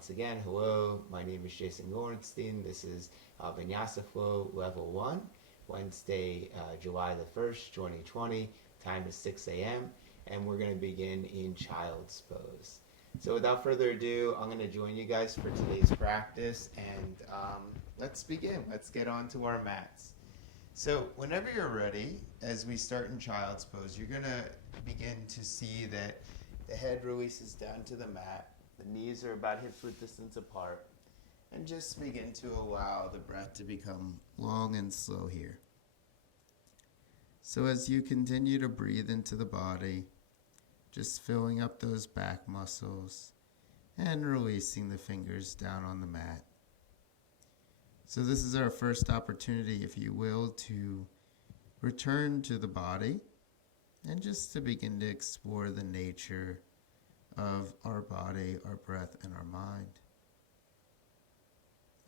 once again, hello, my name is Jason Gorenstein. This is Vinyasa Flow Level 1, Wednesday, July the 1st, 2020. Time is 6 a.m. and we're going to begin in Child's Pose. So without further ado, I'm going to join you guys for today's practice, and let's begin. Let's get on to our mats. So whenever you're ready, as we start in Child's Pose, you're going to begin to see that the head releases down to the mat. The knees are about hip-width distance apart. And just begin to allow the breath to become long and slow here. So as you continue to breathe into the body, just filling up those back muscles and releasing the fingers down on the mat. So this is our first opportunity, if you will, to return to the body and just to begin to explore the nature of our body, our breath, and our mind.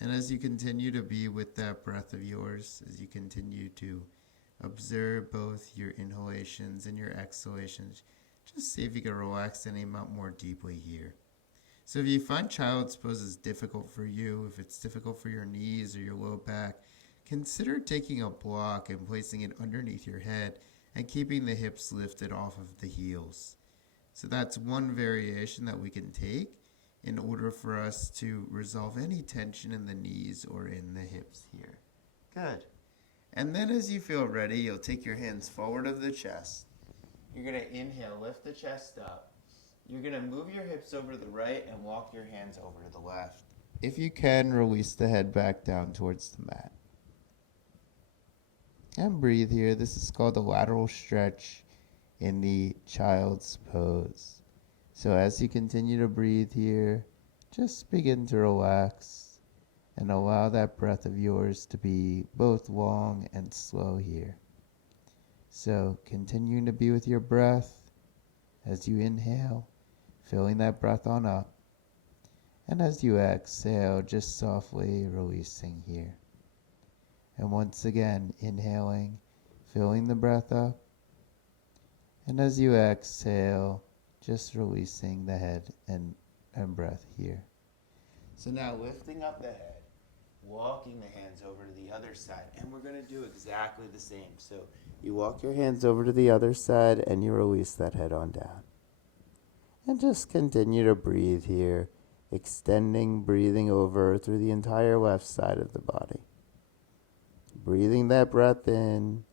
And as you continue to be with that breath of yours, as you continue to observe both your inhalations and your exhalations, just see if you can relax any amount more deeply here. So if you find Child's Pose is difficult for you, if it's difficult for your knees or your low back, consider taking a block and placing it underneath your head and keeping the hips lifted off of the heels. So that's one variation that we can take in order for us to resolve any tension in the knees or in the hips here. Good. And then as you feel ready, you'll take your hands forward of the chest. You're going to inhale, lift the chest up. You're going to move your hips over to the right and walk your hands over to the left. If you can, release the head back down towards the mat. And breathe here. This is called a lateral stretch in the Child's Pose. So as you continue to breathe here, just begin to relax and allow that breath of yours to be both long and slow here. So continuing to be with your breath as you inhale, filling that breath on up. And as you exhale, just softly releasing here. And once again, inhaling, filling the breath up. And as you exhale, just releasing the head and breath here. So now lifting up the head, walking the hands over to the other side, and we're going to do exactly the same. So you walk your hands over to the other side and you release that head on down. And just continue to breathe here, extending, breathing over through the entire left side of the body. Breathing that breath in,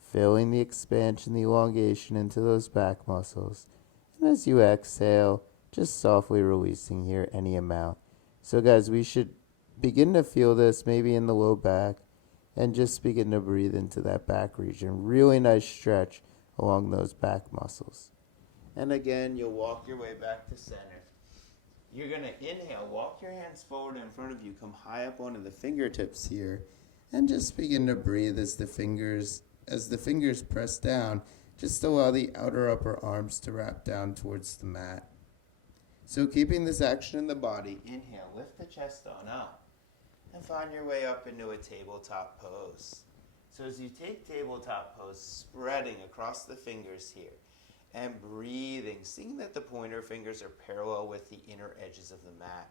filling the expansion, the elongation into those back muscles. And as you exhale, just softly releasing here any amount. So guys, we should begin to feel this maybe in the low back and just begin to breathe into that back region. Really nice stretch along those back muscles. And again, you'll walk your way back to center. You're going to inhale, walk your hands forward in front of you, come high up onto the fingertips here, and just begin to breathe as the fingers press down. Just allow the outer upper arms to wrap down towards the mat. So keeping this action in the body, inhale, lift the chest on up, and find your way up into a tabletop pose. So as you take tabletop pose, spreading across the fingers here, and breathing, seeing that the pointer fingers are parallel with the inner edges of the mat.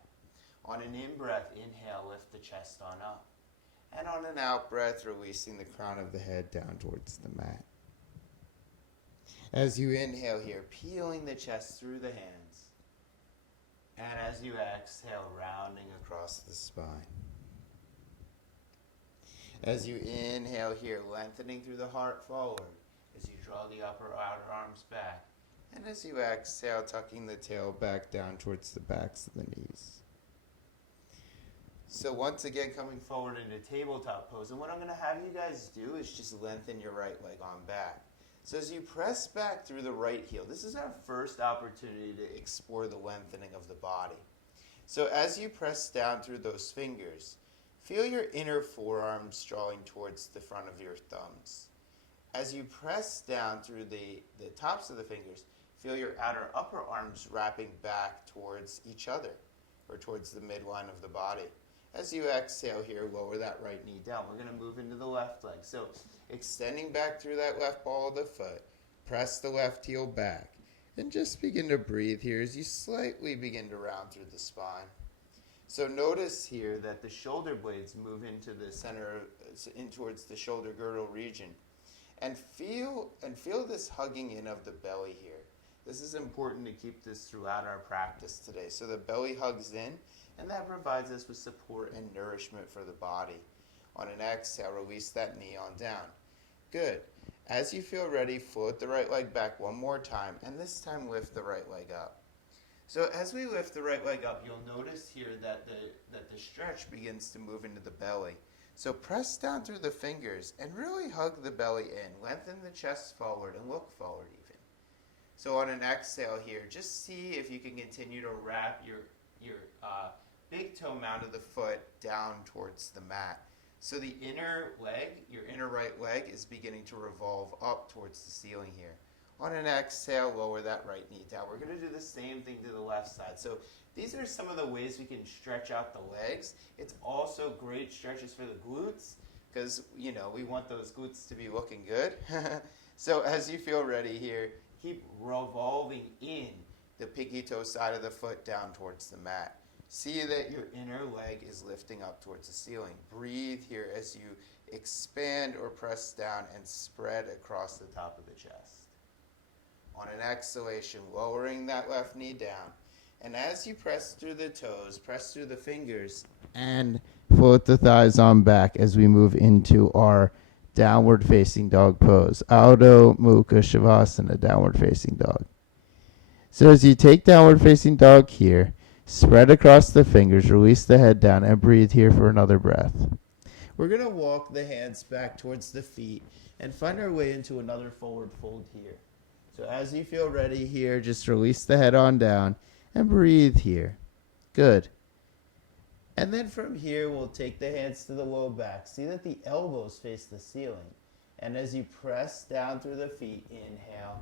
On an in-breath, inhale, lift the chest on up. And on an out-breath, releasing the crown of the head down towards the mat. As you inhale here, peeling the chest through the hands. And as you exhale, rounding across the spine. As you inhale here, lengthening through the heart forward. As you draw the upper outer arms back. And as you exhale, tucking the tail back down towards the backs of the knees. So once again, coming forward into tabletop pose. And what I'm going to have you guys do is just lengthen your right leg on back. So as you press back through the right heel, this is our first opportunity to explore the lengthening of the body. So as you press down through those fingers, feel your inner forearms drawing towards the front of your thumbs. As you press down through the tops of the fingers, feel your outer upper arms wrapping back towards each other, or towards the midline of the body. As you exhale here, lower that right knee down. We're going to move into the left leg. So extending back through that left ball of the foot, press the left heel back, and just begin to breathe here as you slightly begin to round through the spine. So notice here that the shoulder blades move into the center, in towards the shoulder girdle region. And feel this hugging in of the belly here. This is important to keep this throughout our practice today. So the belly hugs in, and that provides us with support and nourishment for the body. On an exhale, release that knee on down. Good. As you feel ready, float the right leg back one more time, and this time lift the right leg up. So as we lift the right leg up, you'll notice here that the stretch begins to move into the belly. So press down through the fingers and really hug the belly in. Lengthen the chest forward and look forward even. So on an exhale here, just see if you can continue to wrap your big toe mount of the foot down towards the mat. So the inner leg, your inner right leg, is beginning to revolve up towards the ceiling here. On an exhale, lower that right knee down. We're going to do the same thing to the left side. So these are some of the ways we can stretch out the legs. It's also great stretches for the glutes because, we want those glutes to be looking good. So as you feel ready here, keep revolving in the pinky toe side of the foot down towards the mat. See that your inner leg is lifting up towards the ceiling. Breathe here as you expand or press down and spread across the top of the chest. On an exhalation, lowering that left knee down. And as you press through the toes, press through the fingers, and float the thighs on back as we move into our downward facing dog pose. Adho Mukha Shavasana, downward facing dog. So as you take downward facing dog here, spread across the fingers, release the head down, and breathe here for another breath. We're going to walk the hands back towards the feet and find our way into another forward fold here. So as you feel ready here, just release the head on down and breathe here. Good. And then from here, we'll take the hands to the low back. See that the elbows face the ceiling. And as you press down through the feet, inhale,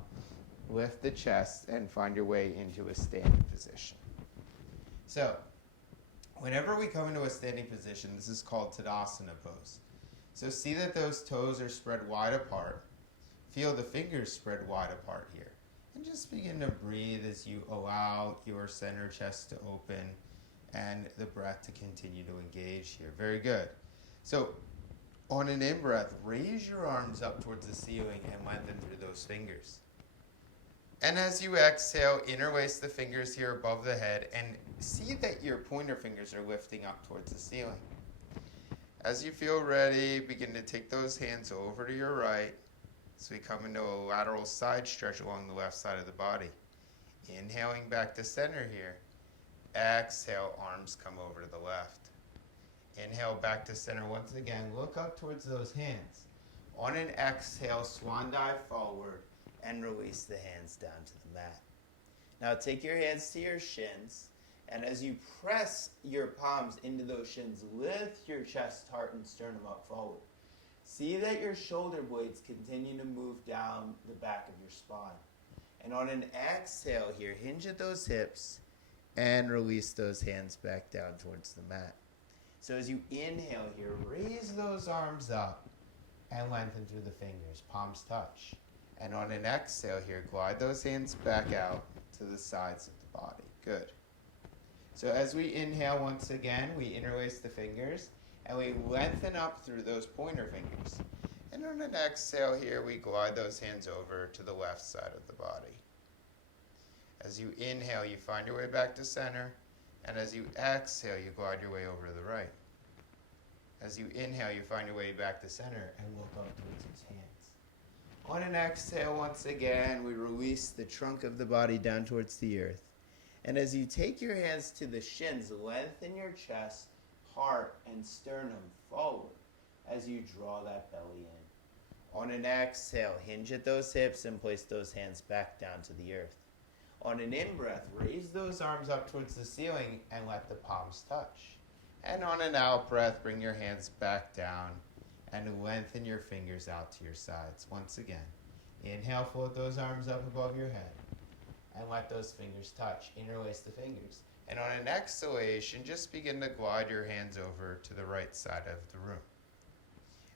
lift the chest, and find your way into a standing position. So, whenever we come into a standing position, this is called Tadasana pose. So see that those toes are spread wide apart. Feel the fingers spread wide apart here. And just begin to breathe as you allow your center chest to open and the breath to continue to engage here. Very good. So on an in-breath, raise your arms up towards the ceiling and lengthen through those fingers. And as you exhale, interlace the fingers here above the head and see that your pointer fingers are lifting up towards the ceiling. As you feel ready, begin to take those hands over to your right. So we come into a lateral side stretch along the left side of the body. Inhaling back to center here. Exhale, arms come over to the left. Inhale back to center once again. Look up towards those hands. On an exhale, swan dive forward and release the hands down to the mat. Now take your hands to your shins, and as you press your palms into those shins, lift your chest, heart, and sternum up forward. See that your shoulder blades continue to move down the back of your spine. And on an exhale here, hinge at those hips and release those hands back down towards the mat. So as you inhale here, raise those arms up and lengthen through the fingers. Palms touch. And on an exhale here, glide those hands back out to the sides of the body. Good. So as we inhale once again, we interlace the fingers and we lengthen up through those pointer fingers. And on an exhale here, we glide those hands over to the left side of the body. As you inhale, you find your way back to center. And as you exhale, you glide your way over to the right. As you inhale, you find your way back to center and look up towards his hands. On an exhale, once again, we release the trunk of the body down towards the earth. And as you take your hands to the shins, lengthen your chest, heart, and sternum forward as you draw that belly in. On an exhale, hinge at those hips and place those hands back down to the earth. On an in-breath, raise those arms up towards the ceiling and let the palms touch. And on an out-breath, bring your hands back down and lengthen your fingers out to your sides. Once again, inhale, float those arms up above your head and let those fingers touch. Interlace the fingers. And on an exhalation, just begin to glide your hands over to the right side of the room.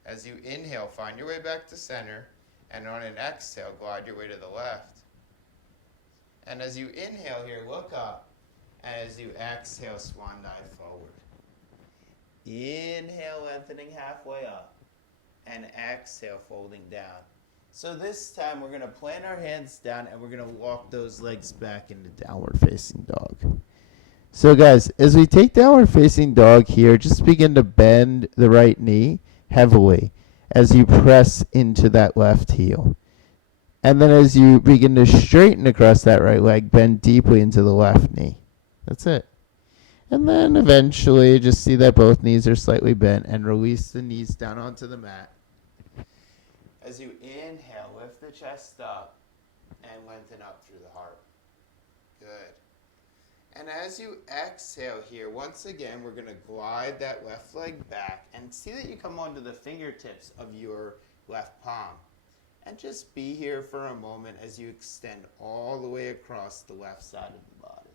As you inhale, find your way back to center, and on an exhale, glide your way to the left. And as you inhale here, look up As you exhale, swan dive forward. Inhale, lengthening halfway up. And exhale, folding down. So this time we're going to plant our hands down and we're going to walk those legs back into downward facing dog. So guys, as we take downward facing dog here, just begin to bend the right knee heavily as you press into that left heel. And then as you begin to straighten across that right leg, bend deeply into the left knee. That's it. And then eventually just see that both knees are slightly bent and release the knees down onto the mat. As you inhale, lift the chest up and lengthen up through the heart. Good. And as you exhale here, once again, we're going to glide that left leg back and see that you come onto the fingertips of your left palm. And just be here for a moment as you extend all the way across the left side of the body.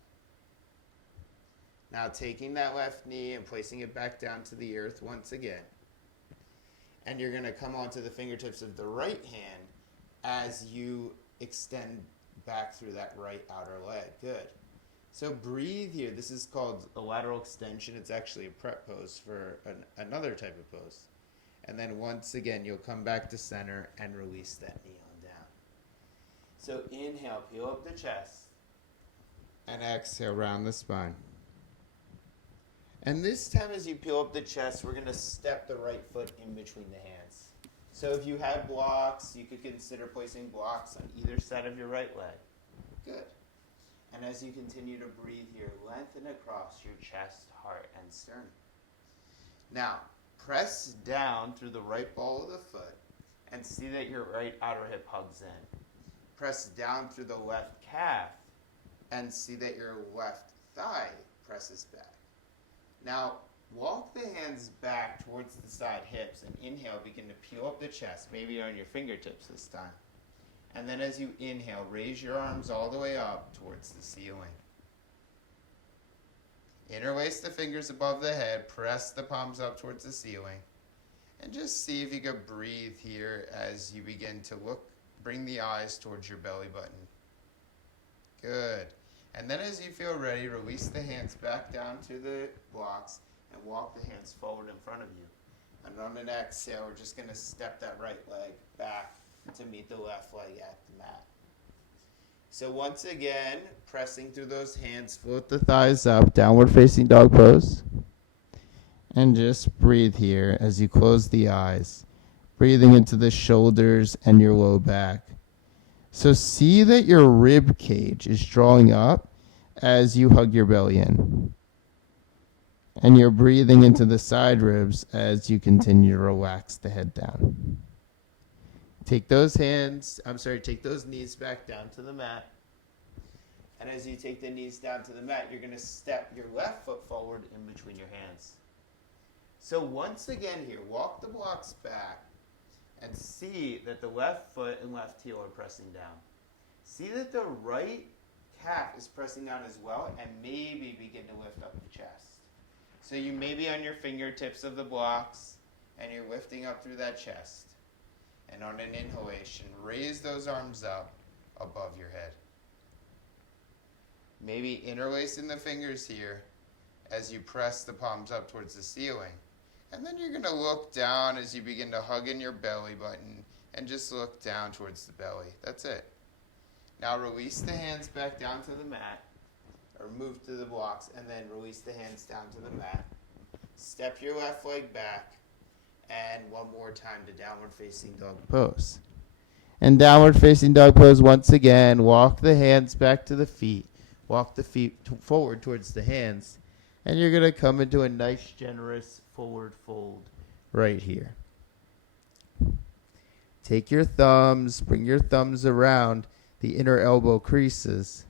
Now taking that left knee and placing it back down to the earth once again. And you're going to come onto the fingertips of the right hand as you extend back through that right outer leg. Good. So breathe here. This is called a lateral extension. It's actually a prep pose for another type of pose. And then once again, you'll come back to center and release that knee on down. So inhale, peel up the chest. And exhale, round the spine. And this time as you peel up the chest, we're going to step the right foot in between the hands. So if you have blocks, you could consider placing blocks on either side of your right leg. Good. And as you continue to breathe here, lengthen across your chest, heart, and sternum. Now, press down through the right ball of the foot and see that your right outer hip hugs in. Press down through the left calf and see that your left thigh presses back. Now, walk the hands back towards the side hips and inhale, begin to peel up the chest, maybe on your fingertips this time. And then as you inhale, raise your arms all the way up towards the ceiling. Interlace the fingers above the head, press the palms up towards the ceiling, and just see if you can breathe here as you begin to bring the eyes towards your belly button. Good. And then as you feel ready, release the hands back down to the blocks and walk the hands forward in front of you. And on an exhale, we're just going to step that right leg back to meet the left leg at the mat. So once again, pressing through those hands, float the thighs up, downward facing dog pose. And just breathe here as you close the eyes, breathing into the shoulders and your low back. So see that your rib cage is drawing up as you hug your belly in. And you're breathing into the side ribs as you continue to relax the head down. Take those knees back down to the mat. And as you take the knees down to the mat, you're going to step your left foot forward in between your hands. So once again here, walk the blocks back and see that the left foot and left heel are pressing down. See that the right calf is pressing down as well, and maybe begin to lift up the chest. So you may be on your fingertips of the blocks, and you're lifting up through that chest. And on an inhalation, raise those arms up above your head. Maybe interlacing the fingers here as you press the palms up towards the ceiling. And then you're going to look down as you begin to hug in your belly button and just look down towards the belly. That's it. Now release the hands back down to the mat, or move to the blocks, and then release the hands down to the mat. Step your left leg back, and one more time to downward facing dog pose. And downward facing dog pose once again. Walk the hands back to the feet. Walk the feet forward towards the hands. And you're going to come into a nice, generous forward fold right here. Take your thumbs, bring your thumbs around the inner elbow creases,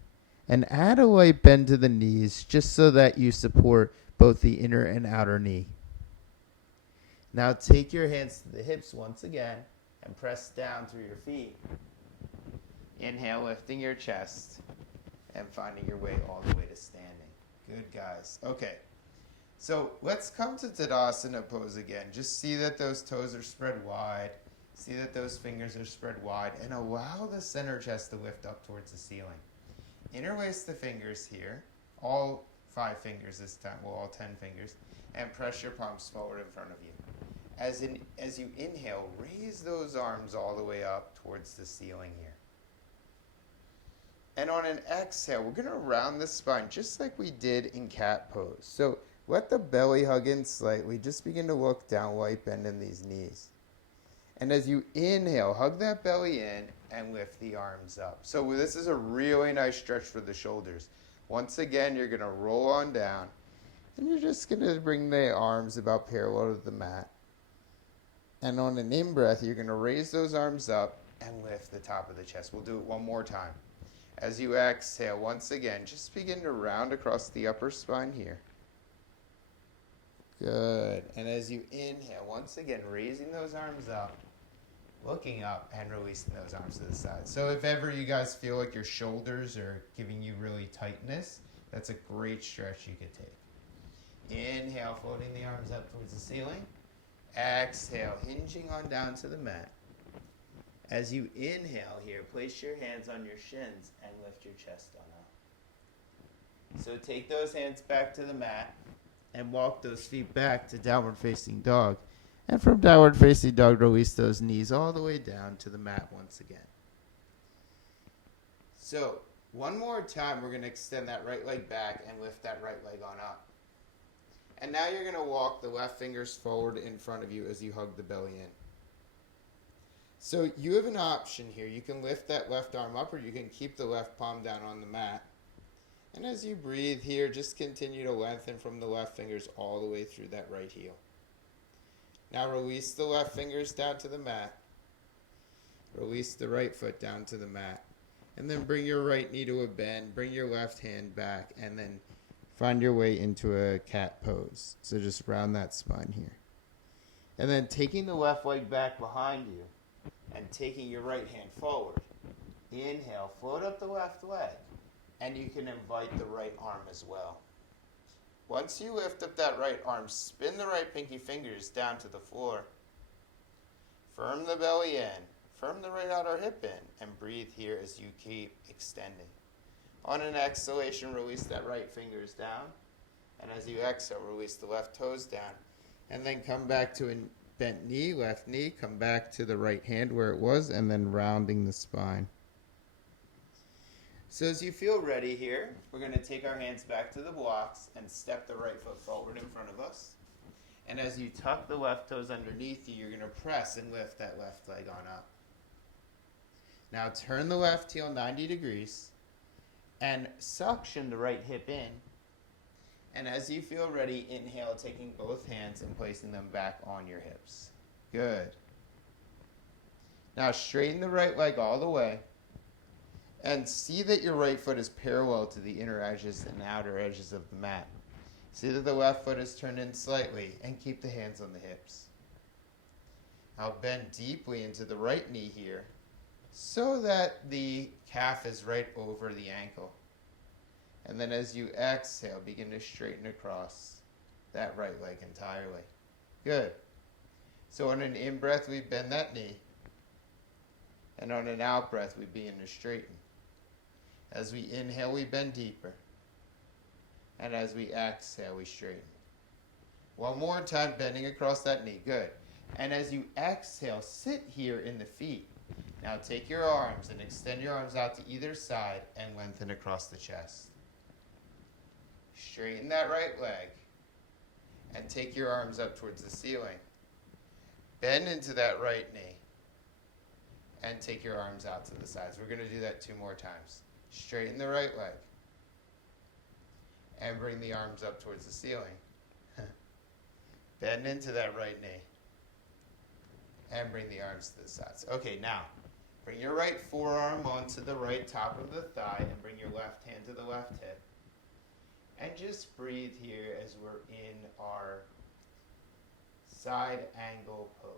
and add a light bend to the knees just so that you support both the inner and outer knee. Now take your hands to the hips once again and press down through your feet. Inhale, lifting your chest and finding your way all the way to standing. Good, guys. Okay, so let's come to Tadasana pose again. Just see that those toes are spread wide. See that those fingers are spread wide, and allow the center chest to lift up towards the ceiling. Interlace the fingers here all 5 fingers this time, well, all 10 fingers, and press your palms forward in front of you. As you inhale, raise those arms all the way up towards the ceiling here. And on an exhale, we're going to round the spine just like we did in cat pose. So let the belly hug in slightly. Just begin to look down, light bend in these knees. And as you inhale, hug that belly in and lift the arms up. So this is a really nice stretch for the shoulders. Once again, you're going to roll on down. And you're just going to bring the arms about parallel to the mat. And on an in-breath, you're going to raise those arms up and lift the top of the chest. We'll do it one more time. As you exhale, once again, just begin to round across the upper spine here. Good. And as you inhale, once again, raising those arms up, looking up, and releasing those arms to the side. So if ever you guys feel like your shoulders are giving you really tightness, that's a great stretch you could take. Inhale, floating the arms up towards the ceiling. Exhale, hinging on down to the mat. As you inhale here, place your hands on your shins and lift your chest on up. So take those hands back to the mat and walk those feet back to downward facing dog. And from downward facing dog, release those knees all the way down to the mat once again. So one more time, we're going to extend that right leg back and lift that right leg on up. And now you're going to walk the left fingers forward in front of you as you hug the belly in. So you have an option here. You can lift that left arm up or you can keep the left palm down on the mat. And as you breathe here, just continue to lengthen from the left fingers all the way through that right heel. Now release the left fingers down to the mat. Release the right foot down to the mat. And then bring your right knee to a bend. Bring your left hand back. And then find your way into a cat pose. So just round that spine here. And then taking the left leg back behind you and taking your right hand forward. Inhale, float up the left leg. And you can invite the right arm as well. Once you lift up that right arm, spin the right pinky fingers down to the floor. Firm the belly in. Firm the right outer hip in. And breathe here as you keep extending. On an exhalation, release that right fingers down. And as you exhale, release the left toes down. And then come back to a bent knee, left knee. Come back to the right hand where it was. And then rounding the spine. So as you feel ready here, we're going to take our hands back to the blocks and step the right foot forward in front of us. And as you tuck the left toes underneath you, you're going to press and lift that left leg on up. Now turn the left heel 90 degrees and suction the right hip in. And as you feel ready, inhale, taking both hands and placing them back on your hips. Good. Now straighten the right leg all the way. And see that your right foot is parallel to the inner edges and outer edges of the mat. See that the left foot is turned in slightly and keep the hands on the hips. Now bend deeply into the right knee here so that the calf is right over the ankle. And then as you exhale, begin to straighten across that right leg entirely. Good. So on an in-breath, we bend that knee. And on an out-breath, we begin to straighten. As we inhale, we bend deeper. And as we exhale, we straighten. One more time, bending across that knee. Good. And as you exhale, sit here in the feet. Now take your arms and extend your arms out to either side and lengthen across the chest. Straighten that right leg. And take your arms up towards the ceiling. Bend into that right knee. And take your arms out to the sides. We're going to do that 2 more times. Straighten the right leg. And bring the arms up towards the ceiling. Bend into that right knee. And bring the arms to the sides. Okay, now, bring your right forearm onto the right top of the thigh and bring your left hand to the left hip. And just breathe here as we're in our side angle pose.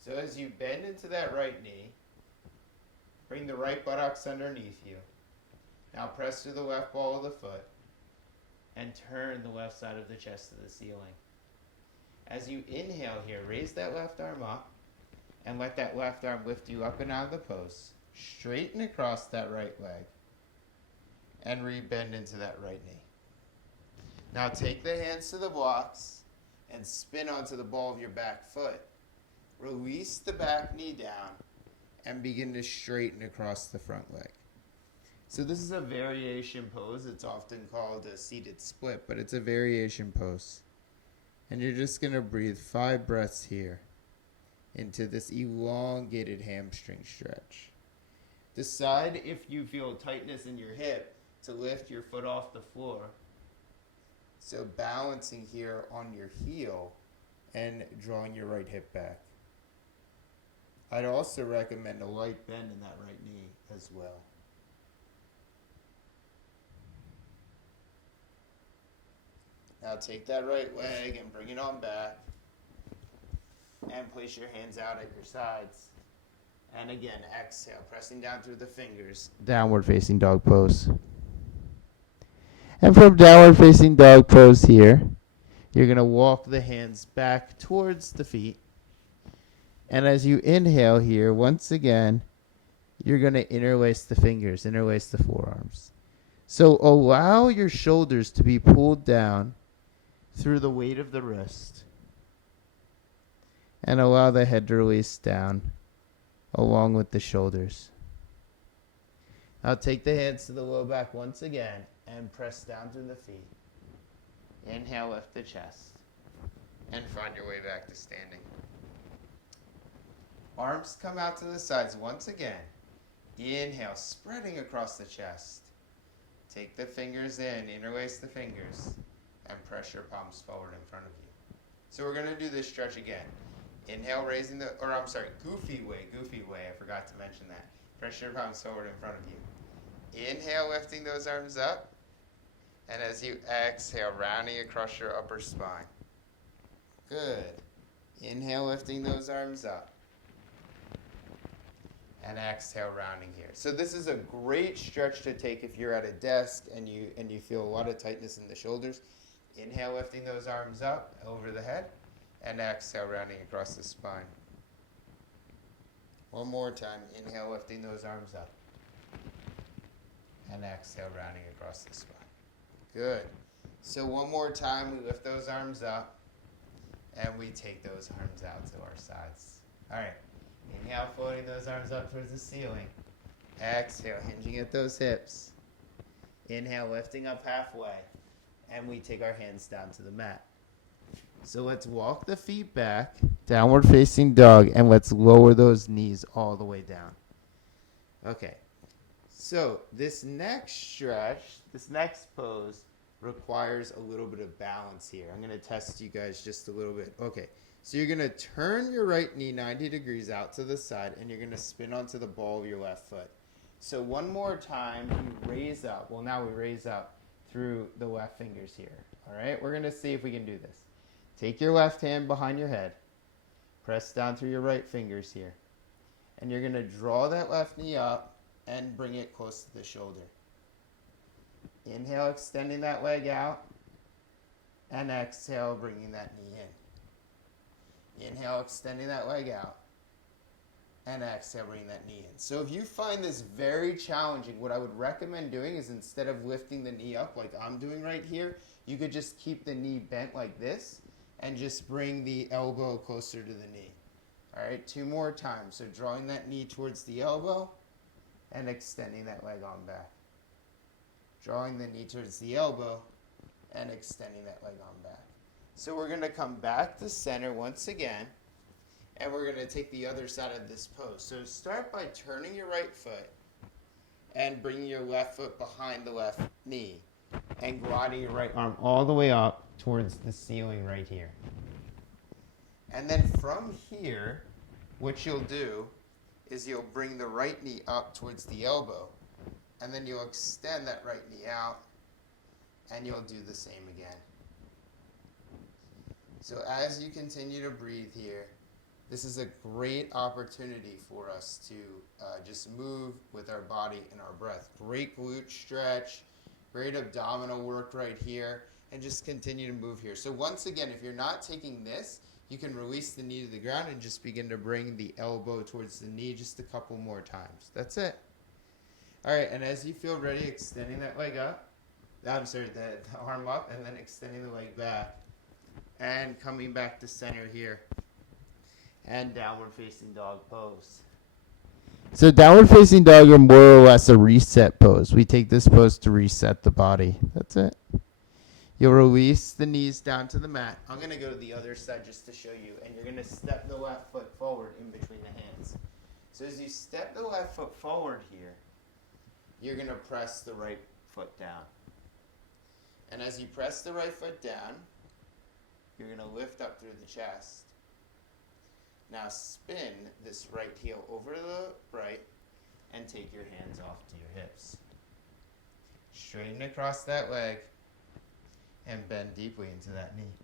So as you bend into that right knee, bring the right buttocks underneath you. Now press to the left ball of the foot and turn the left side of the chest to the ceiling. As you inhale here, raise that left arm up and let that left arm lift you up and out of the pose. Straighten across that right leg. and rebend into that right knee. Now take the hands to the blocks and spin onto the ball of your back foot. Release the back knee down and begin to straighten across the front leg. So this is a variation pose. It's often called a seated split, but it's a variation pose. And you're just going to breathe 5 breaths here into this elongated hamstring stretch. Decide if you feel tightness in your hip to lift your foot off the floor. So balancing here on your heel and drawing your right hip back. I'd also recommend a light bend in that right knee as well. Now take that right leg and bring it on back. And place your hands out at your sides. And again, exhale, pressing down through the fingers. Downward facing dog pose. And from downward facing dog pose here, you're going to walk the hands back towards the feet. And as you inhale here, once again, you're going to interlace the fingers, interlace the forearms. So allow your shoulders to be pulled down through the weight of the wrist. And allow the head to release down along with the shoulders. Now take the hands to the low back once again and press down through the feet. Inhale, lift the chest. And find your way back to standing. Arms come out to the sides once again. Inhale, spreading across the chest. Take the fingers in, interlace the fingers, and press your palms forward in front of you. So we're going to do this stretch again. Inhale, raising goofy way. I forgot to mention that. Press your palms forward in front of you. Inhale, lifting those arms up. And as you exhale, rounding across your upper spine. Good. Inhale, lifting those arms up. And exhale, rounding here. So this is a great stretch to take if you're at a desk and you feel a lot of tightness in the shoulders. Inhale, lifting those arms up over the head. And exhale, rounding across the spine. One more time. Inhale, lifting those arms up. And exhale, rounding across the spine. Good. So one more time, we lift those arms up. And we take those arms out to our sides. All right. Inhale, floating those arms up towards the ceiling. Exhale, hinging at those hips. Inhale, lifting up halfway. And we take our hands down to the mat. So let's walk the feet back, downward facing dog, and let's lower those knees all the way down. Okay. So this next stretch, this next pose requires a little bit of balance here. I'm going to test you guys just a little bit. Okay. So you're going to turn your right knee 90 degrees out to the side, and you're going to spin onto the ball of your left foot. So one more time, you raise up. Well, now we raise up through the left fingers here. All right? We're going to see if we can do this. Take your left hand behind your head. Press down through your right fingers here. And you're going to draw that left knee up and bring it close to the shoulder. Inhale, extending that leg out. And exhale, bringing that knee in. Inhale, extending that leg out. And exhale, bringing that knee in. So if you find this very challenging, what I would recommend doing is instead of lifting the knee up like I'm doing right here, you could just keep the knee bent like this and just bring the elbow closer to the knee. All right, 2 more times. So drawing that knee towards the elbow and extending that leg on back. Drawing the knee towards the elbow and extending that leg on back. So we're going to come back to center once again, and we're going to take the other side of this pose. So start by turning your right foot and bringing your left foot behind the left knee and gliding your right arm all the way up towards the ceiling right here. And then from here, what you'll do is you'll bring the right knee up towards the elbow, and then you'll extend that right knee out, and you'll do the same again. So as you continue to breathe here, this is a great opportunity for us to just move with our body and our breath. Great glute stretch, great abdominal work right here, and just continue to move here. So once again, if you're not taking this, you can release the knee to the ground and just begin to bring the elbow towards the knee just a couple more times. That's it. All right, and as you feel ready, extending that leg up. I'm sorry, the arm up, and then extending the leg back. And coming back to center here. And downward facing dog pose. So downward facing dog are more or less a reset pose. We take this pose to reset the body. That's it. You'll release the knees down to the mat. I'm going to go to the other side just to show you. And you're going to step the left foot forward in between the hands. So as you step the left foot forward here, you're going to press the right foot down. And as you press the right foot down, you're going to lift up through the chest. Now spin this right heel over to the right and take your hands off to your hips. Straighten across that leg and bend deeply into that knee.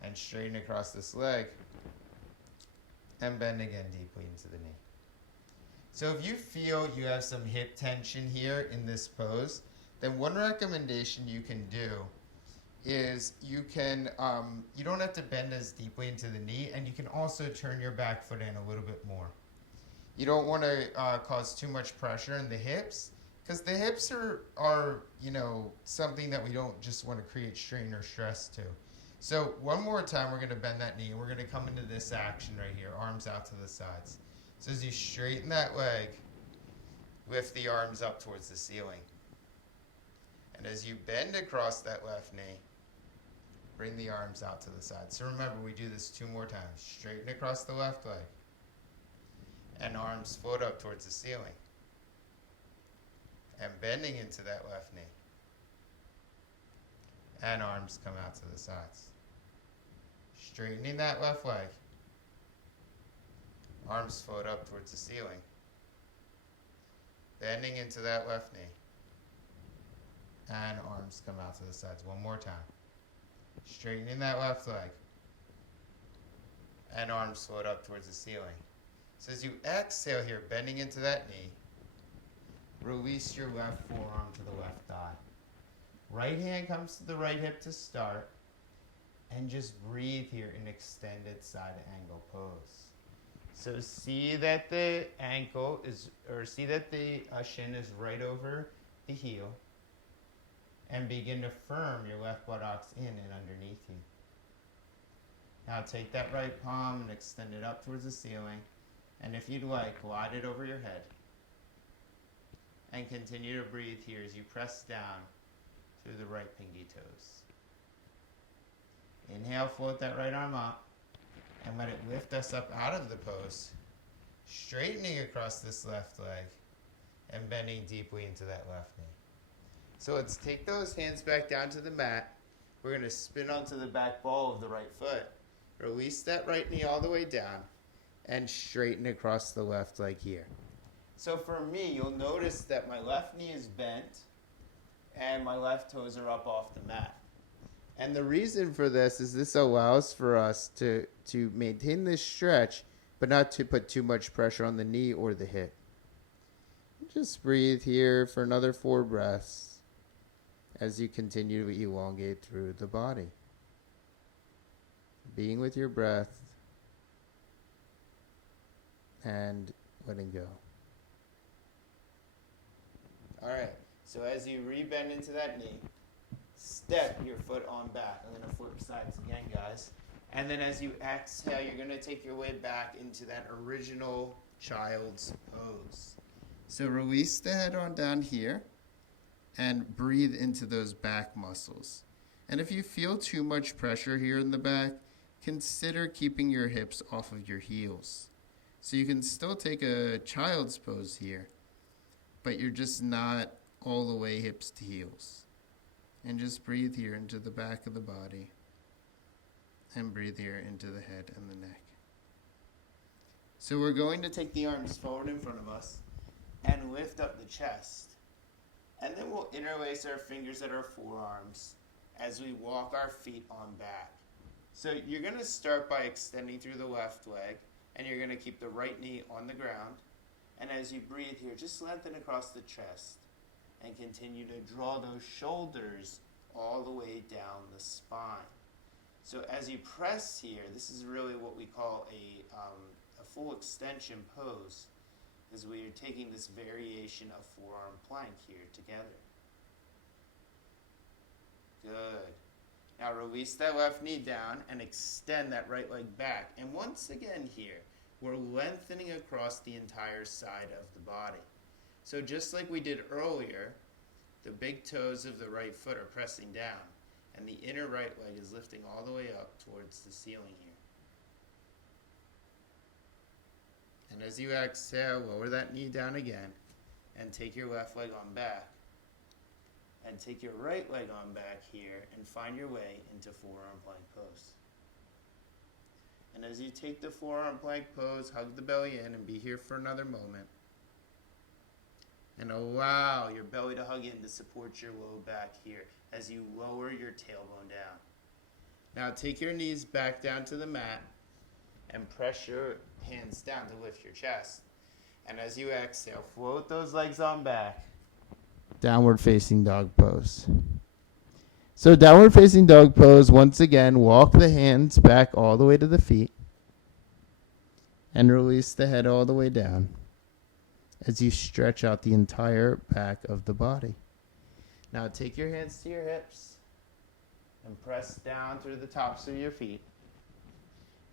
And straighten across this leg and bend again deeply into the knee. So if you feel you have some hip tension here in this pose, then one recommendation you can do is you don't have to bend as deeply into the knee, and you can also turn your back foot in a little bit more. You don't want to cause too much pressure in the hips, because the hips are something that we don't just want to create strain or stress to. So one more time, we're going to bend that knee, and we're going to come into this action right here, arms out to the sides. So as you straighten that leg, lift the arms up towards the ceiling. And as you bend across that left knee, bring the arms out to the side. So remember, we do this 2 more times. Straighten across the left leg. And arms float up towards the ceiling. And bending into that left knee. And arms come out to the sides. Straightening that left leg. Arms float up towards the ceiling. Bending into that left knee. And arms come out to the sides. One more time. Straightening that left leg. And arms float up towards the ceiling. So as you exhale here, bending into that knee, release your left forearm to the left thigh. Right hand comes to the right hip to start. And just breathe here in extended side angle pose. So see that the shin is right over the heel. And begin to firm your left buttocks in and underneath you. Now take that right palm and extend it up towards the ceiling. And if you'd like, glide it over your head. And continue to breathe here as you press down through the right pinky toes. Inhale, float that right arm up. And let it lift us up out of the pose. Straightening across this left leg. And bending deeply into that left knee. So let's take those hands back down to the mat. We're going to spin onto the back ball of the right foot. Release that right knee all the way down. And straighten across the left leg here. So for me, you'll notice that my left knee is bent. And my left toes are up off the mat. And the reason for this is this allows for us to maintain this stretch, but not to put too much pressure on the knee or the hip. Just breathe here for another 4 breaths. As you continue to elongate through the body. Being with your breath and letting go. All right, so as you rebend into that knee, step your foot on back. I'm going to flip sides again, guys. And then as you exhale, you're going to take your way back into that original child's pose. So release the head on down here. And breathe into those back muscles. And if you feel too much pressure here in the back, consider keeping your hips off of your heels. So you can still take a child's pose here, but you're just not all the way hips to heels. And just breathe here into the back of the body. And breathe here into the head and the neck. So we're going to take the arms forward in front of us and lift up the chest. And then we'll interlace our fingers at our forearms as we walk our feet on back. So you're going to start by extending through the left leg, and you're going to keep the right knee on the ground. And as you breathe here, just lengthen across the chest and continue to draw those shoulders all the way down the spine. So as you press here, this is really what we call a full extension pose. is we are taking this variation of forearm plank here together. Good. Now release that left knee down and extend that right leg back. And once again here, we're lengthening across the entire side of the body. So just like we did earlier, the big toes of the right foot are pressing down, and the inner right leg is lifting all the way up towards the ceiling here. And as you exhale, lower that knee down again, and take your left leg on back. And take your right leg on back here and find your way into forearm plank pose. And as you take the forearm plank pose, hug the belly in and be here for another moment. And allow your belly to hug in to support your low back here as you lower your tailbone down. Now take your knees back down to the mat and press your hands down to lift your chest. And as you exhale, float those legs on back. Downward facing dog pose. So downward facing dog pose, once again, walk the hands back all the way to the feet and release the head all the way down as you stretch out the entire back of the body. Now take your hands to your hips and press down through the tops of your feet.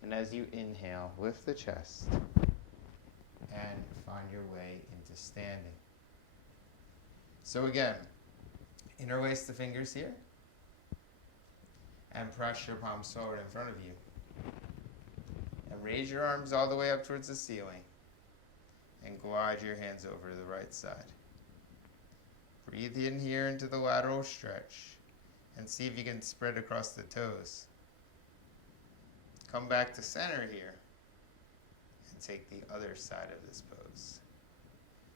And as you inhale, lift the chest and find your way into standing. So again, interlace the fingers here and press your palms forward in front of you. And raise your arms all the way up towards the ceiling and glide your hands over to the right side. Breathe in here into the lateral stretch and see if you can spread across the toes. Come back to center here and take the other side of this pose.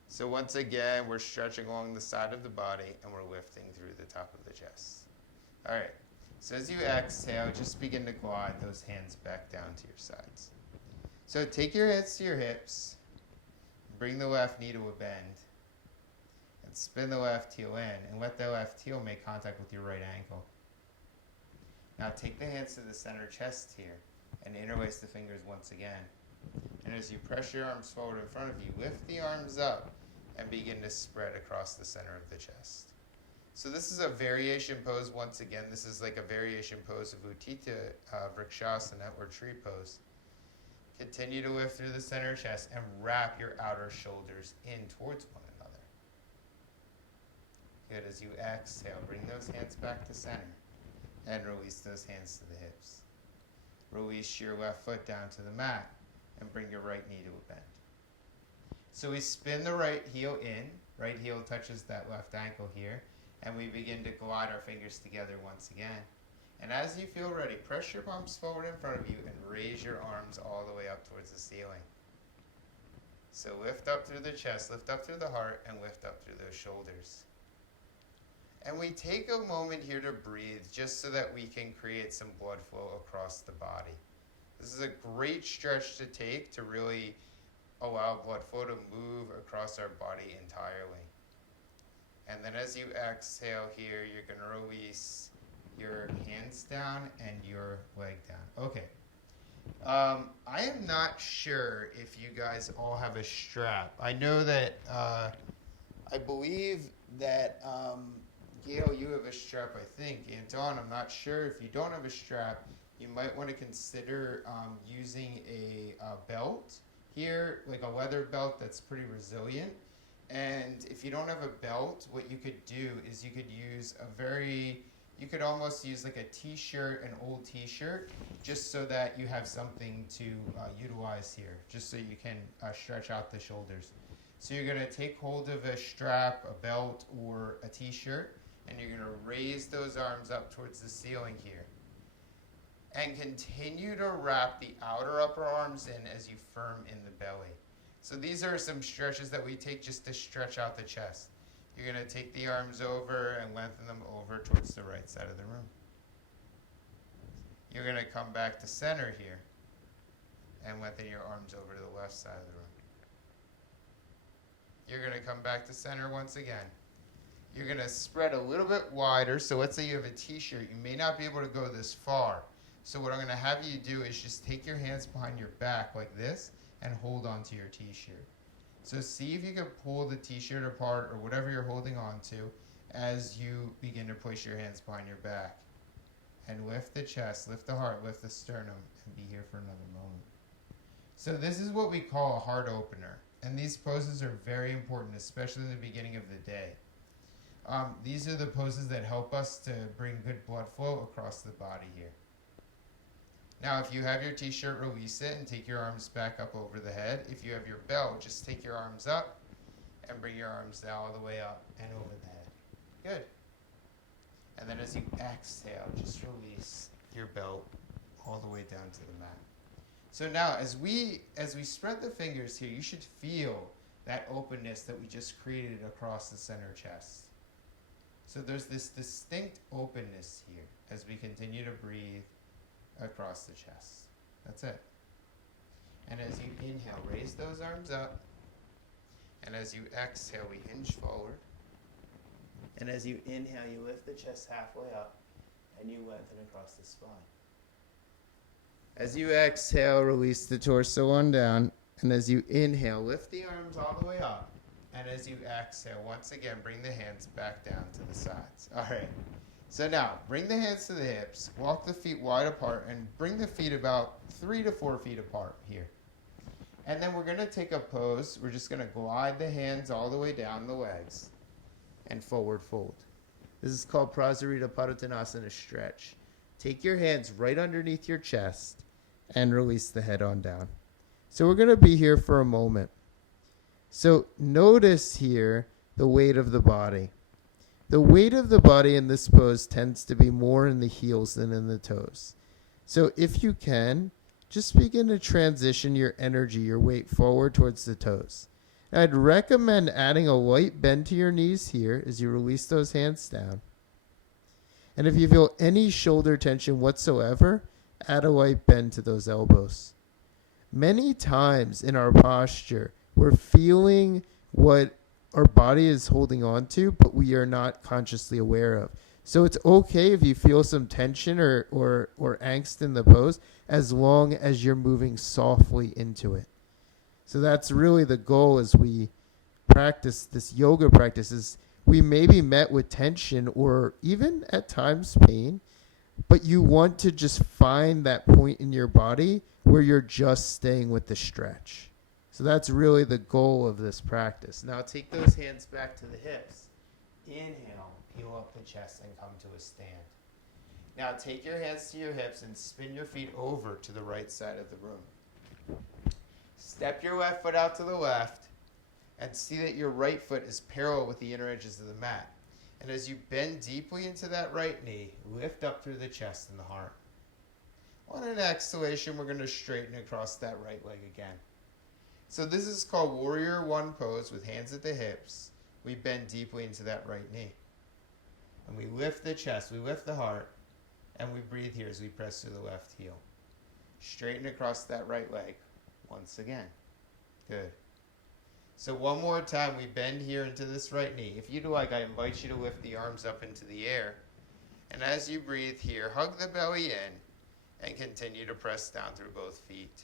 So once again, we're stretching along the side of the body and we're lifting through the top of the chest. All right, so as you exhale, just begin to glide those hands back down to your sides. So take your hands to your hips, bring the left knee to a bend, and spin the left heel in and let the left heel make contact with your right ankle. Now take the hands to the center chest here and interlace the fingers once again. And as you press your arms forward in front of you, lift the arms up and begin to spread across the center of the chest. So this is a variation pose once again. This is like a variation pose of Utthita Vrikshasana or tree pose. Continue to lift through the center chest and wrap your outer shoulders in towards one another. Good. As you exhale, bring those hands back to center and release those hands to the hips. Release your left foot down to the mat and bring your right knee to a bend. So we spin the right heel in, right heel touches that left ankle here, and we begin to glide our fingers together once again. And as you feel ready, press your palms forward in front of you and raise your arms all the way up towards the ceiling. So lift up through the chest, lift up through the heart, and lift up through those shoulders. And we take a moment here to breathe just so that we can create some blood flow across the body. This is a great stretch to take to really allow blood flow to move across our body entirely. And then as you exhale here, you're going to release your hands down and your leg down. Okay. I am not sure if you guys all have a strap. I know that, I believe that, Gail, you have a strap, I think. Anton, I'm not sure. If you don't have a strap, you might want to consider using a belt here, like a leather belt that's pretty resilient. And if you don't have a belt, what you could do is you could use you could almost use like a t-shirt, an old t-shirt, just so that you have something to utilize here, just so you can stretch out the shoulders. So you're going to take hold of a strap, a belt, or a t-shirt, and you're going to raise those arms up towards the ceiling here. And continue to wrap the outer upper arms in as you firm in the belly. So these are some stretches that we take just to stretch out the chest. You're going to take the arms over and lengthen them over towards the right side of the room. You're going to come back to center here and lengthen your arms over to the left side of the room. You're going to come back to center once again. You're going to spread a little bit wider. So let's say you have a t-shirt. You may not be able to go this far. So what I'm going to have you do is just take your hands behind your back like this and hold on to your t-shirt. So see if you can pull the t-shirt apart or whatever you're holding on to as you begin to push your hands behind your back. And lift the chest, lift the heart, lift the sternum, and be here for another moment. So this is what we call a heart opener. And these poses are very important, especially in the beginning of the day. These are the poses that help us to bring good blood flow across the body here. Now, if you have your t-shirt, release it and take your arms back up over the head. If you have your belt, just take your arms up and bring your arms down all the way up and over the head. Good. And then as you exhale, just release your belt all the way down to the mat. So now, as we spread the fingers here, you should feel that openness that we just created across the center chest. So there's this distinct openness here as we continue to breathe across the chest. That's it. And as you inhale, raise those arms up. And as you exhale, we hinge forward. And as you inhale, you lift the chest halfway up and you lengthen across the spine. As you exhale, release the torso on down. And as you inhale, lift the arms all the way up. And as you exhale, once again, bring the hands back down to the sides. All right. So now, bring the hands to the hips, walk the feet wide apart, and bring the feet about 3 to 4 feet apart here. And then we're going to take a pose. We're just going to glide the hands all the way down the legs and forward fold. This is called Prasarita Padottanasana stretch. Take your hands right underneath your chest and release the head on down. So we're going to be here for a moment. So notice here the weight of the body. The weight of the body in this pose tends to be more in the heels than in the toes. So if you can, just begin to transition your energy, your weight forward towards the toes. Now, I'd recommend adding a light bend to your knees here as you release those hands down. And if you feel any shoulder tension whatsoever, add a light bend to those elbows. Many times in our posture, we're feeling what our body is holding on to, but we are not consciously aware of. So it's okay if you feel some tension or angst in the pose, as long as you're moving softly into it. So that's really the goal as we practice this yoga practice, is we may be met with tension or even at times pain, but you want to just find that point in your body where you're just staying with the stretch. So that's really the goal of this practice. Now take those hands back to the hips. Inhale, peel up the chest and come to a stand. Now take your hands to your hips and spin your feet over to the right side of the room. Step your left foot out to the left and see that your right foot is parallel with the inner edges of the mat. And as you bend deeply into that right knee, lift up through the chest and the heart. On an exhalation, we're going to straighten across that right leg again. So this is called Warrior One pose with hands at the hips. We bend deeply into that right knee. And we lift the chest, we lift the heart, and we breathe here as we press through the left heel. Straighten across that right leg once again. Good. So one more time, we bend here into this right knee. If you'd like, I invite you to lift the arms up into the air. And as you breathe here, hug the belly in and continue to press down through both feet.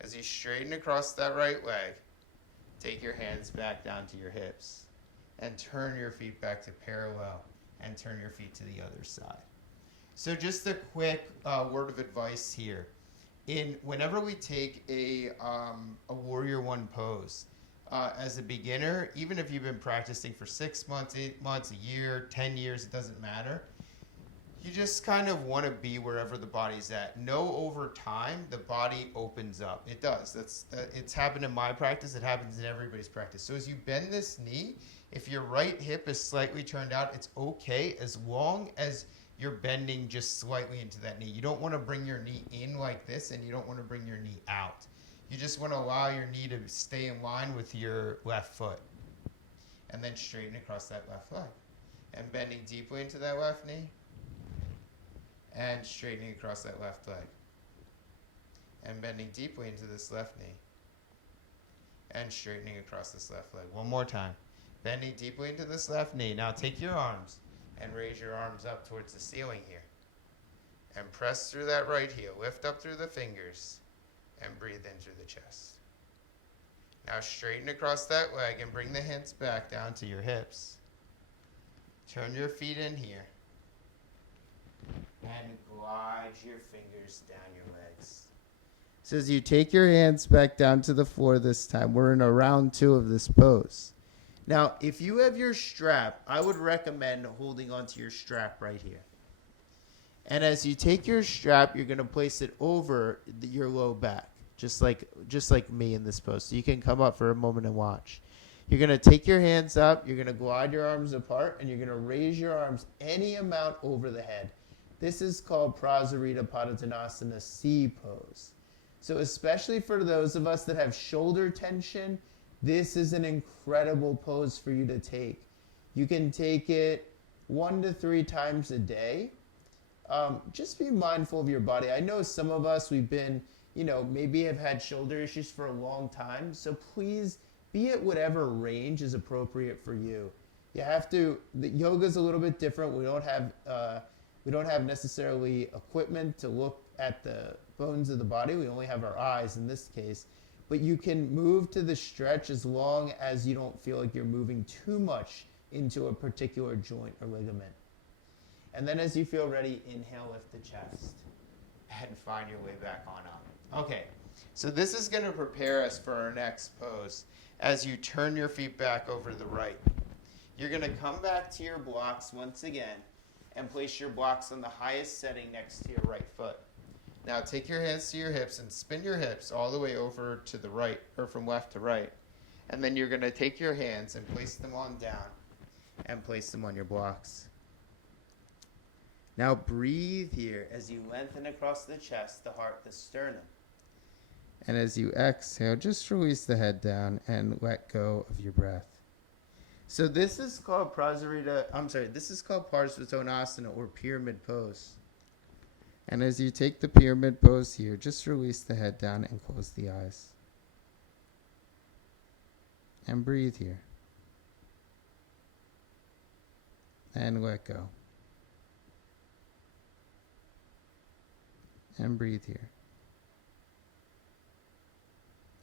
As you straighten across that right leg, take your hands back down to your hips and turn your feet back to parallel and turn your feet to the other side. So just a quick word of advice here. Whenever we take a Warrior One pose, as a beginner, even if you've been practicing for 6 months, 8 months, a year, 10 years, it doesn't matter. You just kind of want to be wherever the body's at. Know over time the body opens up. It does. It's happened in my practice. It happens in everybody's practice. So as you bend this knee, if your right hip is slightly turned out, it's okay as long as you're bending just slightly into that knee. You don't want to bring your knee in like this, and you don't want to bring your knee out. You just want to allow your knee to stay in line with your left foot. And then straighten across that left leg. And bending deeply into that left knee. And straightening across that left leg. And bending deeply into this left knee. And straightening across this left leg. One more time. Bending deeply into this left knee. Now take your arms and raise your arms up towards the ceiling here. And press through that right heel. Lift up through the fingers. And breathe in through the chest. Now straighten across that leg and bring the hands back down to your hips. Turn your feet in here. And glide your fingers down your legs. So as you take your hands back down to the floor this time, we're in a round 2 of this pose. Now, if you have your strap, I would recommend holding onto your strap right here. And as you take your strap, you're going to place it over your low back, just like me in this pose. So you can come up for a moment and watch. You're going to take your hands up, you're going to glide your arms apart, and you're going to raise your arms any amount over the head. This is called Prasarita Padottanasana C pose. So especially for those of us that have shoulder tension, this is an incredible pose for you to take. You can take it 1 to 3 times a day. Just be mindful of your body. I know some of us, we've been, maybe have had shoulder issues for a long time. So please be at whatever range is appropriate for you. You have to, the yoga's a little bit different. We don't have necessarily equipment to look at the bones of the body. We only have our eyes in this case. But you can move to the stretch as long as you don't feel like you're moving too much into a particular joint or ligament. And then as you feel ready, inhale, lift the chest, and find your way back on up. Okay, so this is going to prepare us for our next pose. As you turn your feet back over to the right, you're going to come back to your blocks once again and place your blocks on the highest setting next to your right foot. Now take your hands to your hips and spin your hips all the way over to the right, or from left to right. And then you're going to take your hands and place them on down and place them on your blocks. Now breathe here as you lengthen across the chest, the heart, the sternum. And as you exhale, just release the head down and let go of your breath. So this is called Parsvottanasana, or pyramid pose. And as you take the pyramid pose here, just release the head down and close the eyes. And breathe here. And let go. And breathe here.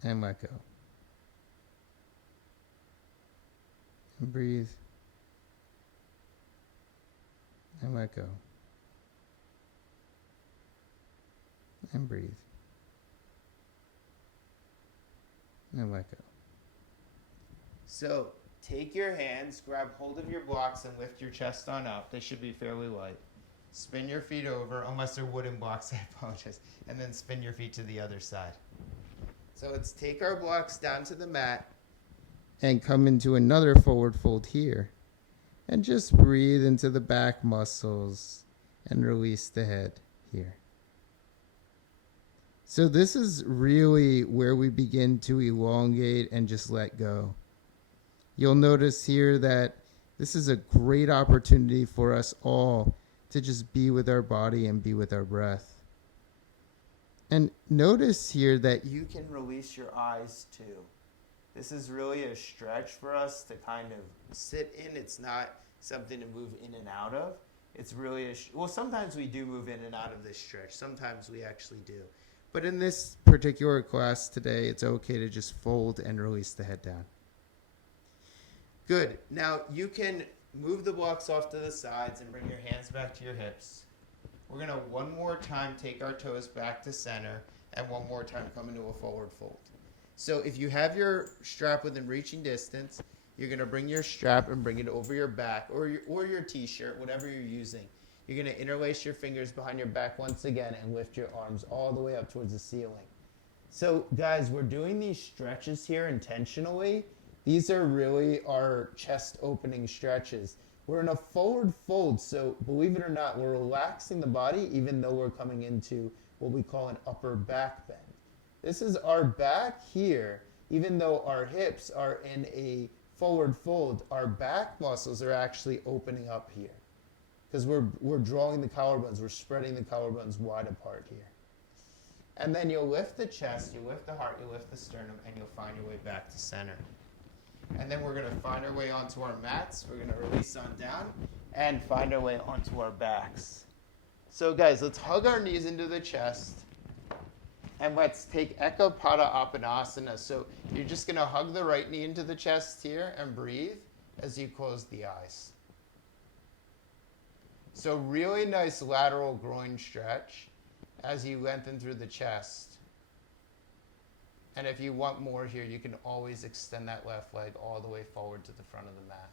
And let go. And breathe. And let go. And breathe. And let go. So take your hands, grab hold of your blocks, and lift your chest on up. They should be fairly light. Spin your feet over, unless they're wooden blocks, I apologize. And then spin your feet to the other side. So let's take our blocks down to the mat and come into another forward fold here. And just breathe into the back muscles and release the head here. So this is really where we begin to elongate and just let go. You'll notice here that this is a great opportunity for us all to just be with our body and be with our breath. And notice here that you can release your eyes too. This is really a stretch for us to kind of sit in. It's not something to move in and out of. It's really sometimes we do move in and out of this stretch. Sometimes we actually do. But in this particular class today, it's okay to just fold and release the head down. Good. Now you can move the blocks off to the sides and bring your hands back to your hips. We're going to one more time take our toes back to center and one more time come into a forward fold. So if you have your strap within reaching distance, you're going to bring your strap and bring it over your back or your t-shirt, whatever you're using. You're going to interlace your fingers behind your back once again and lift your arms all the way up towards the ceiling. So guys, we're doing these stretches here intentionally. These are really our chest opening stretches. We're in a forward fold, so believe it or not, we're relaxing the body even though we're coming into what we call an upper back bend. This is our back here, even though our hips are in a forward fold, our back muscles are actually opening up here. Because we're drawing the collarbones, we're spreading the collarbones wide apart here. And then you'll lift the chest, you lift the heart, you lift the sternum, and you'll find your way back to center. And then we're going to find our way onto our mats. We're going to release on down and find our way onto our backs. So guys, let's hug our knees into the chest And let's take Ekapada Apanasana. So you're just going to hug the right knee into the chest here and breathe as you close the eyes. So really nice lateral groin stretch as you lengthen through the chest. And if you want more here, you can always extend that left leg all the way forward to the front of the mat.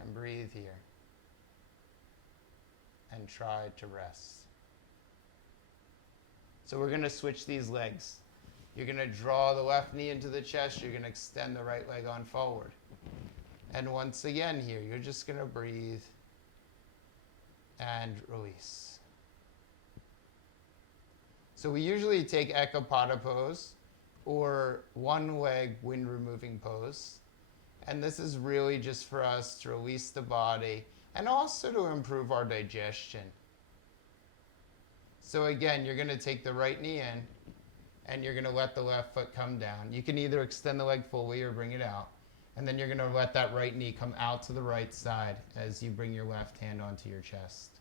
And breathe here. And try to rest. So we're going to switch these legs. You're going to draw the left knee into the chest. You're going to extend the right leg on forward. And once again here, you're just going to breathe and release. So we usually take Ekapada pose or one leg wind removing pose. And this is really just for us to release the body and also to improve our digestion. So again, you're going to take the right knee in and you're going to let the left foot come down. You can either extend the leg fully or bring it out. And then you're going to let that right knee come out to the right side as you bring your left hand onto your chest.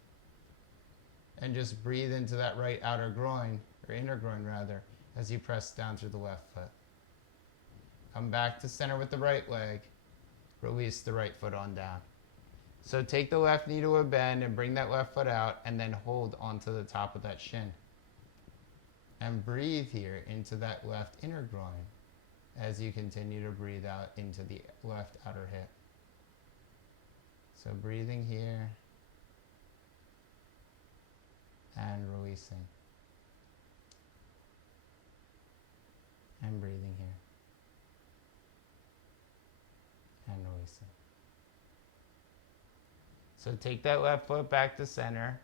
And just breathe into that right outer groin, or inner groin rather, as you press down through the left foot. Come back to center with the right leg. Release the right foot on down. So take the left knee to a bend and bring that left foot out and then hold onto the top of that shin. And breathe here into that left inner groin as you continue to breathe out into the left outer hip. So breathing here and releasing. And breathing here and releasing. So take that left foot back to center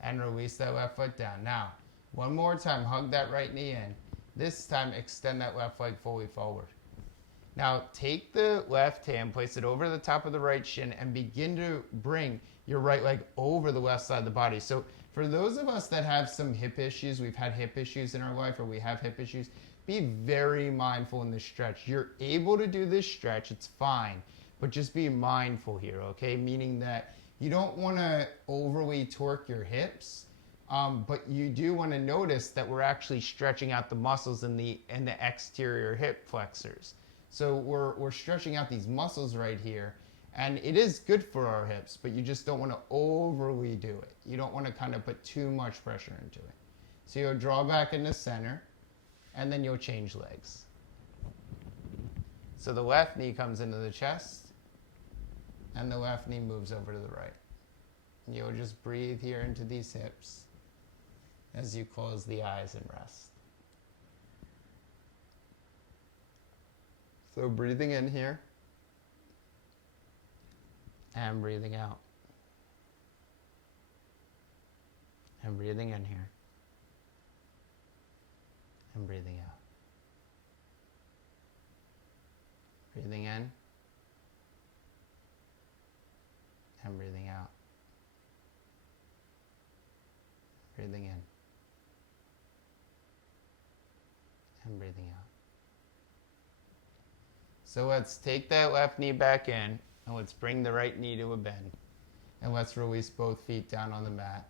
and release that left foot down. Now, one more time, hug that right knee in. This time, extend that left leg fully forward. Now, take the left hand, place it over the top of the right shin, and begin to bring your right leg over the left side of the body. So for those of us that have some hip issues, we've had hip issues in our life, or we have hip issues, be very mindful in this stretch. You're able to do this stretch, it's fine, but just be mindful here, okay? Meaning that you don't want to overly torque your hips, but you do want to notice that we're actually stretching out the muscles in the exterior hip flexors. So we're stretching out these muscles right here, and it is good for our hips, but you just don't want to overly do it. You don't want to kind of put too much pressure into it. So you'll draw back into center, and then you'll change legs. So the left knee comes into the chest, and the left knee moves over to the right. And you'll just breathe here into these hips as you close the eyes and rest. So breathing in here and breathing out. And breathing in here and breathing out. Breathing in and breathing out. Breathing in and breathing out. So let's take that left knee back in and let's bring the right knee to a bend. And let's release both feet down on the mat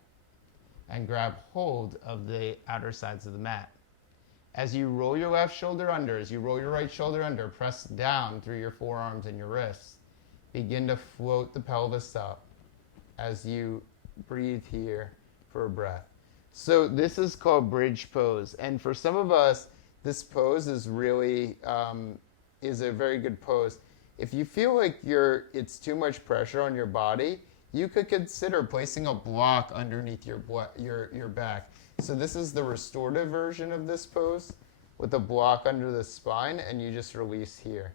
and grab hold of the outer sides of the mat. As you roll your left shoulder under, as you roll your right shoulder under, press down through your forearms and your wrists. Begin to float the pelvis up as you breathe here for a breath. So this is called bridge pose. And for some of us, this pose is really is a very good pose. If you feel like it's too much pressure on your body, you could consider placing a block underneath your back. So this is the restorative version of this pose with a block under the spine, and you just release here.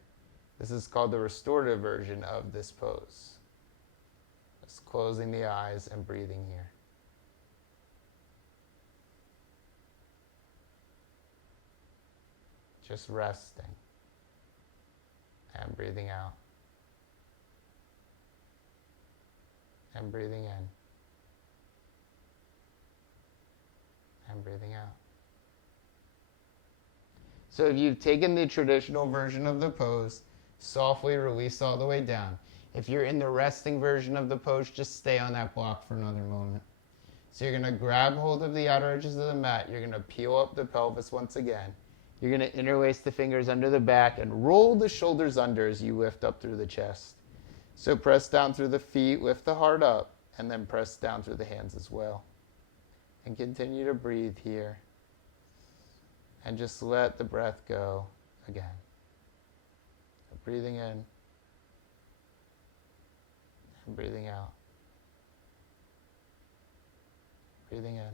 This is called the restorative version of this pose. Just closing the eyes and breathing here. Just resting and breathing out and breathing in and breathing out. So if you've taken the traditional version of the pose, softly release all the way down. If you're in the resting version of the pose, just stay on that block for another moment. So you're going to grab hold of the outer edges of the mat. You're going to peel up the pelvis once again. You're going to interlace the fingers under the back and roll the shoulders under as you lift up through the chest. So press down through the feet, lift the heart up, and then press down through the hands as well. And continue to breathe here. And just let the breath go again. So breathing in and breathing out. Breathing in and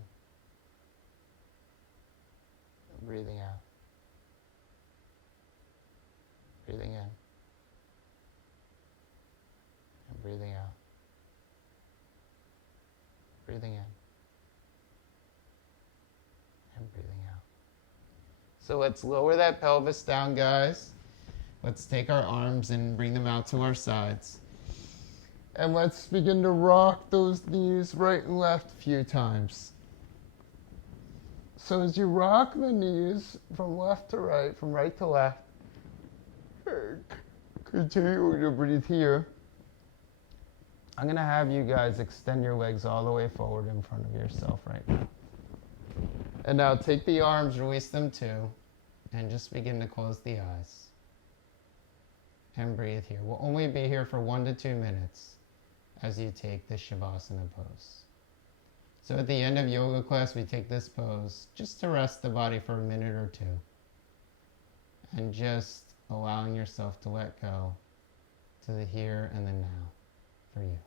breathing out. Breathing in and breathing out. Breathing in and breathing out. So let's lower that pelvis down, guys. Let's take our arms and bring them out to our sides. And let's begin to rock those knees right and left a few times. So as you rock the knees from left to right, from right to left, continue to breathe here. I'm going to have you guys extend your legs all the way forward in front of yourself right now. And now take the arms, release them too, and just begin to close the eyes. And breathe here. We'll only be here for 1 to 2 minutes as you take the Shavasana pose. So at the end of yoga class, we take this pose just to rest the body for a minute or two. And just allowing yourself to let go to the here and the now for you.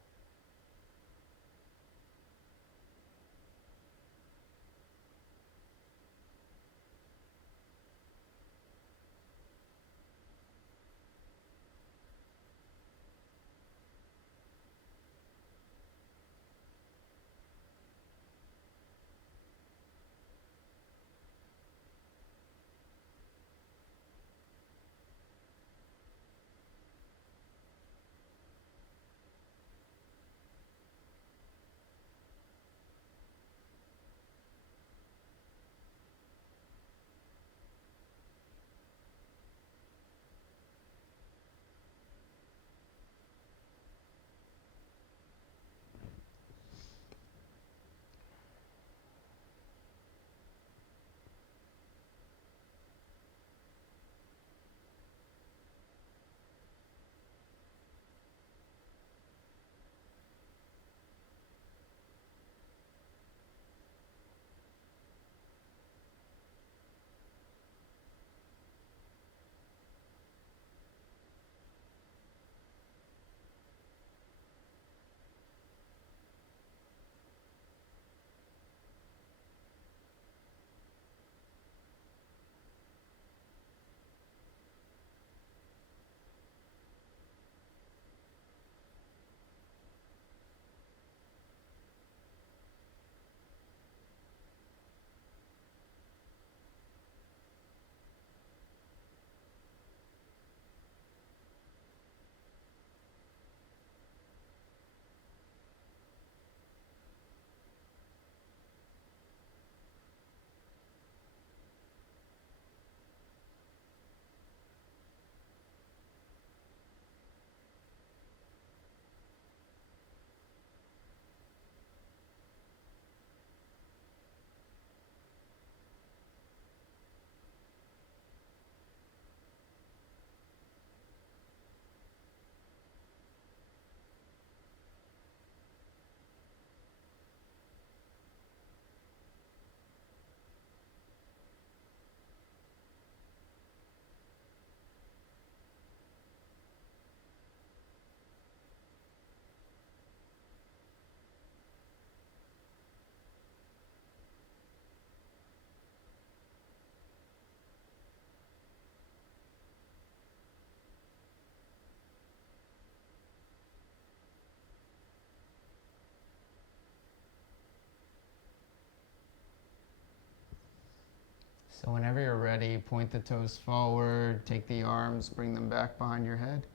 So whenever you're ready, point the toes forward, take the arms, bring them back behind your head.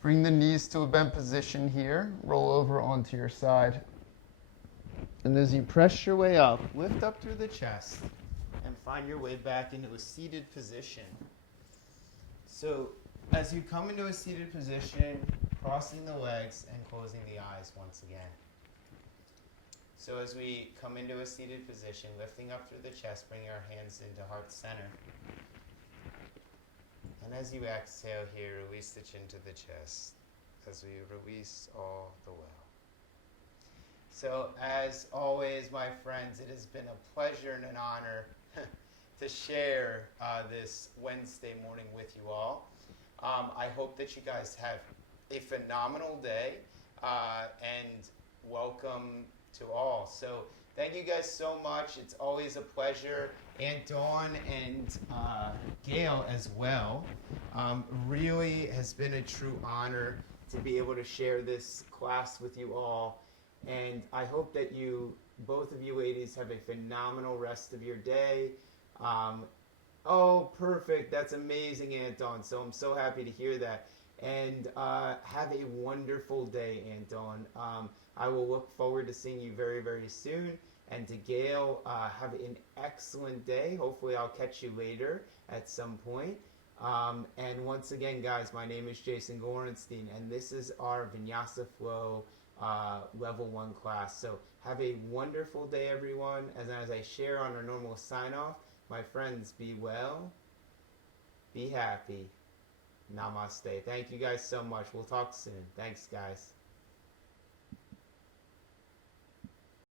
Bring the knees to a bent position here, roll over onto your side. And as you press your way up, lift up through the chest and find your way back into a seated position. So as you come into a seated position, crossing the legs and closing the eyes once again. So as we come into a seated position, lifting up through the chest, bringing our hands into heart center. And as you exhale here, release the chin to the chest as we release all the well. So as always, my friends, it has been a pleasure and an honor to share this Wednesday morning with you all. I hope that you guys have a phenomenal day and welcome to all. So thank you guys so much. It's always a pleasure. And Dawn and Gail as well. Really has been a true honor to be able to share this class with you all. And I hope that both of you ladies, have a phenomenal rest of your day. Oh, perfect. That's amazing, Aunt Dawn. So I'm so happy to hear that. And have a wonderful day, Aunt Dawn. I will look forward to seeing you very, very soon. And to Gail, have an excellent day. Hopefully I'll catch you later at some point. And once again, guys, my name is Jason Gorenstein, and this is our Vinyasa Flow Level 1 class. So have a wonderful day, everyone. As I share on our normal sign-off, my friends, be well, be happy. Namaste. Thank you guys so much. We'll talk soon. Thanks, guys.